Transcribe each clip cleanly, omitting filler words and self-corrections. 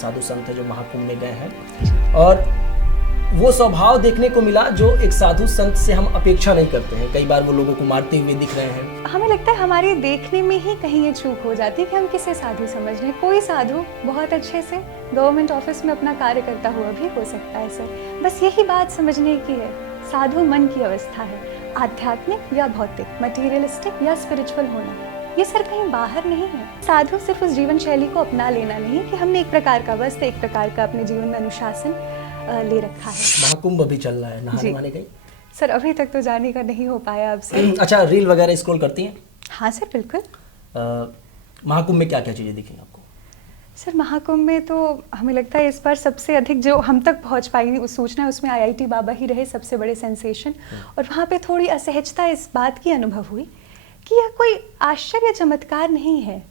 साधु संत है जो महाकुंभ में गए हैं और वो स्वभाव देखने को मिला जो एक साधु संत से हम अपेक्षा नहीं करते हैं। कई बार वो लोगों को मारते हुए दिख रहे हैं। हमें लगता है हमारे देखने में ही कहीं ये चूक हो जाती है कि हम किसे साधु समझ रहे हैं। कोई साधु बहुत अच्छे से गवर्नमेंट ऑफिस में अपना कार्य करता हुआ भी हो सकता है सर। बस यही बात समझने की है, साधु मन की अवस्था है, आध्यात्मिक या भौतिक, मटीरियलिस्टिक या स्पिरिचुअल होना, ये सर कहीं बाहर नहीं है। साधु सिर्फ उस जीवन शैली को अपना लेना नहीं कि हमने एक प्रकार का वस्त्र, एक प्रकार का अपने जीवन में अनुशासन ले रखा है। महाकुंभ अभी चल रहा है, नहाने वाने गई? सर अभी तक तो जाने का नहीं हो पाया अब से। अच्छा, रील वगैरह स्क्रॉल करती हैं? हाँ सर बिल्कुल। महाकुंभ में क्या क्या चीजें दिखी आपको? सर महाकुंभ में तो हमें लगता है इस बार सबसे अधिक जो हम तक पहुंच पाई उस सूचना उसमें IIT बाबा ही रहे सबसे बड़े सेंसेशन। और वहाँ पे थोड़ी असहजता इस बात की अनुभव हुई कि यह कोई आश्चर्य चमत्कार नहीं है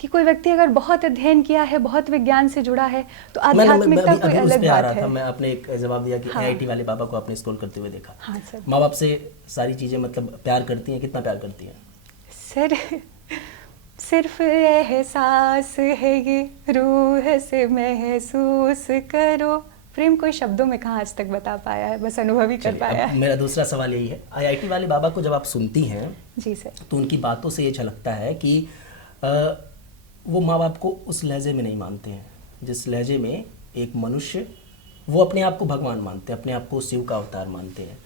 कि कोई व्यक्ति अगर बहुत अध्ययन किया है, बहुत विज्ञान से जुड़ा है तो आध्यात्मिकता कोई अलग बात है। मैं आपने एक जवाब दिया कि IIT वाले बाबा को आपने स्क्रॉल करते हुए देखा। हाँ सर। माँ बाप से सारी चीजें मतलब प्यार करती हैं, कितना प्यार करती हैं? सर सिर्फ एहसास है ये, रूह से महसूस करो। प्रेम कोई शब्दों में कहाँ आज तक बता पाया है, बस अनुभव ही कर पाया है। मेरा दूसरा सवाल यही है, IIT वाले बाबा को जब आप सुनती हैं जी सर, तो उनकी बातों से ये झलकता है कि वो माँ बाप को उस लहजे में नहीं मानते हैं जिस लहजे में एक मनुष्य वो अपने आप को भगवान मानते हैं, अपने आप को शिव का अवतार मानते हैं।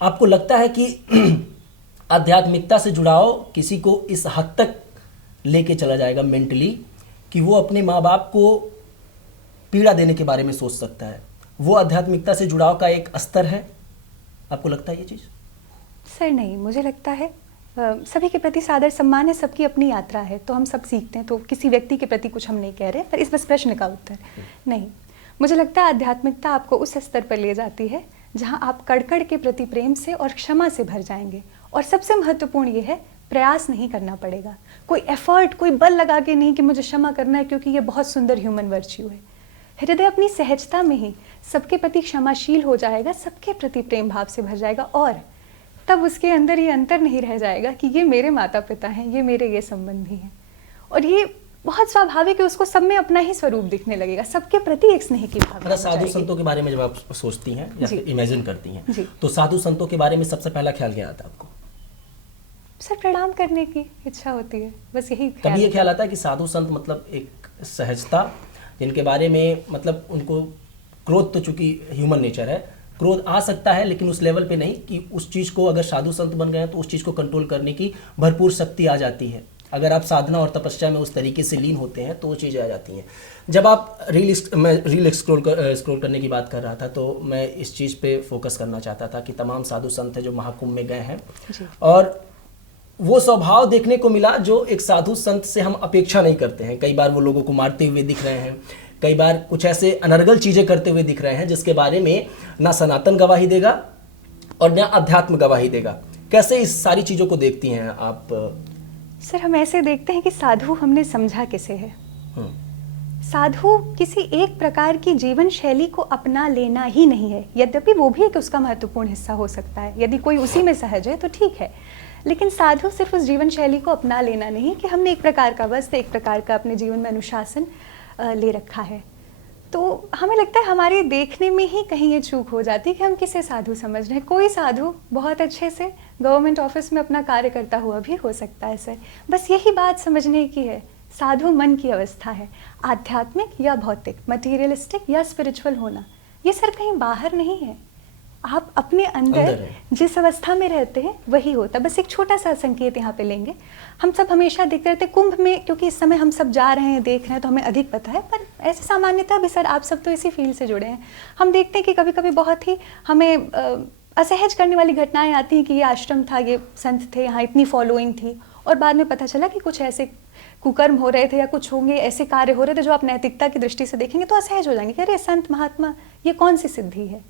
आपको लगता है कि आध्यात्मिकता से जुड़ाव किसी को इस हद तक लेके चला जाएगा मेंटली कि वो अपने माँ बाप को पीड़ा देने के बारे में सोच सकता है? वो आध्यात्मिकता से जुड़ाव का एक स्तर है, आपको लगता है ये चीज़? सर नहीं, मुझे लगता है सभी के प्रति सादर सम्मान है, सबकी अपनी यात्रा है तो हम सब सीखते हैं, तो किसी व्यक्ति के प्रति कुछ हम नहीं कह रहे, पर इस बस प्रश्न का उत्तर नहीं। मुझे लगता है आध्यात्मिकता आपको उस स्तर पर ले जाती है जहाँ आप कड़कड़ के प्रति प्रेम से और क्षमा से भर जाएंगे। और सबसे महत्वपूर्ण ये है, प्रयास नहीं करना पड़ेगा, कोई एफर्ट, कोई बल लगा के नहीं कि मुझे क्षमा करना है क्योंकि ये बहुत सुंदर ह्यूमन वर्च्यू है। हृदय अपनी सहजता में ही सबके प्रति क्षमाशील हो जाएगा, सबके प्रति प्रेम भाव से भर जाएगा और तब उसके अंदर ये अंतर नहीं रह जाएगा कि ये मेरे माता पिता हैं, ये मेरे ये संबंधी हैं। और ये बहुत स्वाभाविक है, उसको सब में अपना ही स्वरूप दिखने लगेगा, सबके प्रति एक स्नेह की भावना। साधु संतों के बारे में जब आप सोचती हैं या इमेजिन करती हैं जी, तो साधु संतों के बारे में सबसे पहला ख्याल क्या आता है आपको? सर प्रणाम करने की इच्छा होती है, बस यही। कभी ये ख्याल आता है कि साधु संत मतलब एक सहजता, जिनके बारे में मतलब उनको क्रोध, तो चूंकि ह्यूमन नेचर है, क्रोध आ सकता है लेकिन उस लेवल पे नहीं कि उस चीज़ को, अगर साधु संत बन गए हैं तो उस चीज़ को कंट्रोल करने की भरपूर शक्ति आ जाती है। अगर आप साधना और तपस्या में उस तरीके से लीन होते हैं तो वो चीज़ें आ जाती हैं। जब आप रील स्क्रॉल करने की बात कर रहा था तो मैं इस चीज़ पे फोकस करना चाहता था कि तमाम साधु संत हैं जो महाकुंभ में गए हैं और वो स्वभाव देखने को मिला जो एक साधु संत से हम अपेक्षा नहीं करते हैं। कई बार वो लोगों को मारते हुए दिख रहे हैं, कई बार कुछ ऐसे अनर्गल चीज़ें करते हुए दिख रहे हैं जिसके बारे में ना सनातन गवाही देगा और ना अध्यात्म गवाही देगा। कैसे इस सारी चीज़ों को देखती हैं आप? सर हम ऐसे देखते हैं कि साधु हमने समझा किसे है। साधु किसी एक प्रकार की जीवन शैली को अपना लेना ही नहीं है, यद्यपि वो भी एक उसका महत्वपूर्ण हिस्सा हो सकता है, यदि कोई उसी में सहज है तो ठीक है। लेकिन साधु सिर्फ उस जीवन शैली को अपना लेना नहीं कि हमने एक प्रकार का वस्त्र, एक प्रकार का अपने जीवन में अनुशासन ले रखा है। तो हमें लगता है हमारे देखने में ही कहीं ये चूक हो जाती है कि हम किसे साधु समझ रहे हैं। कोई साधु बहुत अच्छे से गवर्नमेंट ऑफिस में अपना कार्य करता हुआ भी हो सकता है सर। बस यही बात समझने की है, साधु मन की अवस्था है, आध्यात्मिक या भौतिक, मटीरियलिस्टिक या स्पिरिचुअल होना, ये सर कहीं बाहर नहीं है। आप अपने अंदर जिस अवस्था में रहते हैं वही होता। बस एक छोटा सा संकेत यहाँ पे लेंगे, हम सब हमेशा देखते रहते कुंभ में, क्योंकि इस समय हम सब जा रहे हैं, देख रहे हैं तो हमें अधिक पता है, पर ऐसे सामान्यतः भी सर आप सब तो इसी फील्ड से जुड़े हैं, हम देखते हैं कि कभी कभी बहुत ही हमें असहज करने वाली घटनाएं आती हैं कि ये आश्रम था, ये संत थे, यहाँ इतनी फॉलोइंग थी और बाद में पता चला कि कुछ ऐसे कुकर्म हो रहे थे या कुछ होंगे ऐसे कार्य हो रहे थे जो आप नैतिकता की दृष्टि से देखेंगे तो असहज हो जाएंगे कि अरे संत महात्मा ये कौन सी सिद्धि है।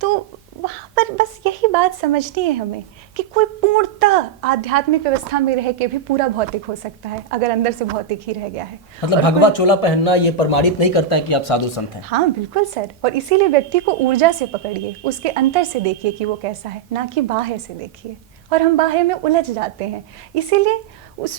तो वहाँ पर बस यही बात समझनी है हमें कि कोई पूर्णतः आध्यात्मिक व्यवस्था में रह के भी पूरा भौतिक हो सकता है अगर अंदर से भौतिक ही रह गया है। मतलब भगवा चोला पहनना ये प्रमाणित नहीं करता है कि आप साधु संत हैं। हाँ बिल्कुल सर, और इसीलिए व्यक्ति को ऊर्जा से पकड़िए, उसके अंतर से देखिए कि वो कैसा है, ना कि बाह्य से देखिए। और हम बाहर में उलझ जाते हैं। इसीलिए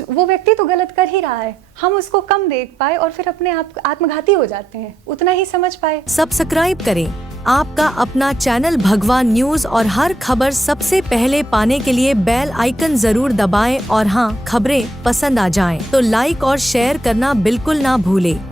वो व्यक्ति तो गलत कर ही रहा है, हम उसको कम देख पाए और फिर अपने आप आत्मघाती हो जाते हैं, उतना ही समझ पाए। सब्सक्राइब करें आपका अपना चैनल भगवान न्यूज और हर खबर सबसे पहले पाने के लिए बेल आइकन जरूर दबाएं और हाँ, खबरें पसंद आ जाएं तो लाइक और शेयर करना बिल्कुल ना भूलें।